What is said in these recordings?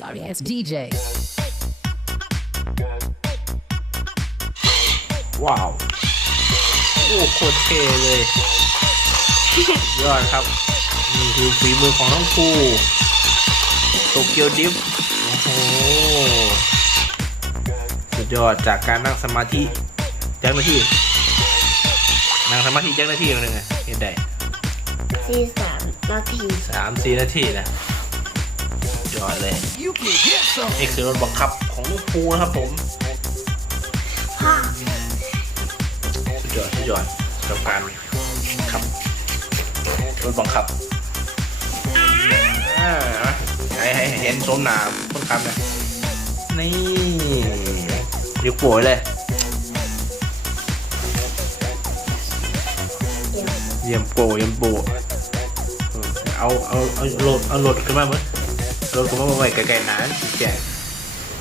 Sorry ass DJ. ว้าวโอ้โคตรเท่เลยสุดยอดครับ นี่คือฝีมือของน้องภูโตเกียวดิฟโอ้โหสุดยอดจากการนั่งสมาธิจักนาทีนั่งสมาธิจักนาทีมันหนึ่งอะเห็นได้สี่สามนาทีสามสี่นาทีนะสุด ยอดเลย นี่คือรถบังคับของน้องภูนะครับผมพ่อสุดยอดสุดยอดกับการขับรถบังคับอ่าให้ให้เห็นชมหนาคนขับนะนี่เรียกป่วยเลยเดี๋ยวเยี่ยมโปเยี่ยมโปเออเอาเอาเอารถเอารถขึ้นมามั้ย รถขึ้นมาไว้ไกลๆนาแก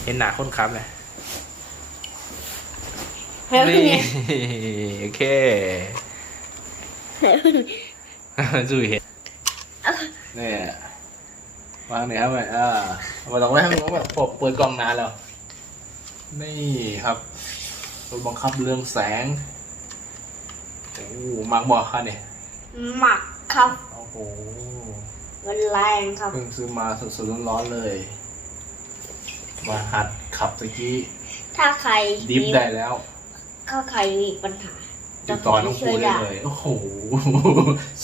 เห็นหนาคนขับเลยเฮ้ยนี่เนี่ โอเคจุยเห็นเนี่ยวางหน่อยครับแม่อ่าเอามาตรงแรกมันแบบปกเปิดกล้องนานแล้ว นี่ครับรถบังคับเรื่องแสงโอ้มังบอกค่ะเนี่ยหมักครับ โอ้โห มันแรงครับเพิ่งซื้อมาสดๆร้อนๆเลย มาหัดขับตะกี้ ถ้าใครดิฟได้แล้ว ถ้าใครมีปัญหาติดต่อน้องปูได้เลย โอ้โห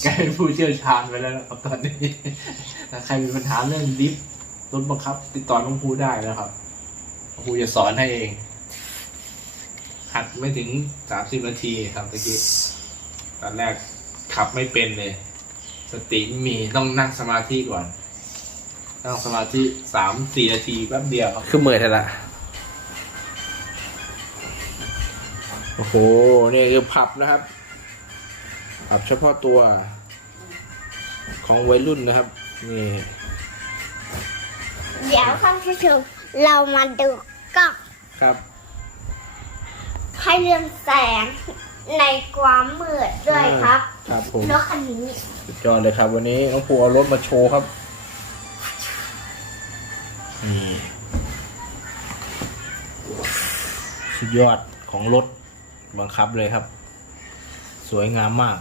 กลายเป็นผู้เชี่ยวชาญไปแล้วนะครับตอนนี้ถ้าใครมีปัญหาเรื่องดิฟรถบังคับ ติดต่อน้องปูได้นะครับน้องปูจะสอนให้เอง หัดไม่ถึงสามสิบนาทีครับตะกี้ ตอนแรกขับไม่เป็นเลย สติไม่มีต้องนั่งสมาธิก่อน นั่งสมาธิสามสี่นาทีแป๊บเดียว คือเมื่อยแต่ละ โอ้โห นี่คือผับนะครับ ผับเฉพาะตัว ของวัยรุ่นนะครับ นี่ เดี๋ยวท่านผู้ชมเรามาดูกล้องครับ ให้เรื่องแสง ในความมืดด้วยครับครับผมรถคันนี้สุดยอดเลยครับ วันนี้น้องปูเอารถมาโชว์ครับนี่สุดยอดของรถบังคับเลยครับ สวยงามมาก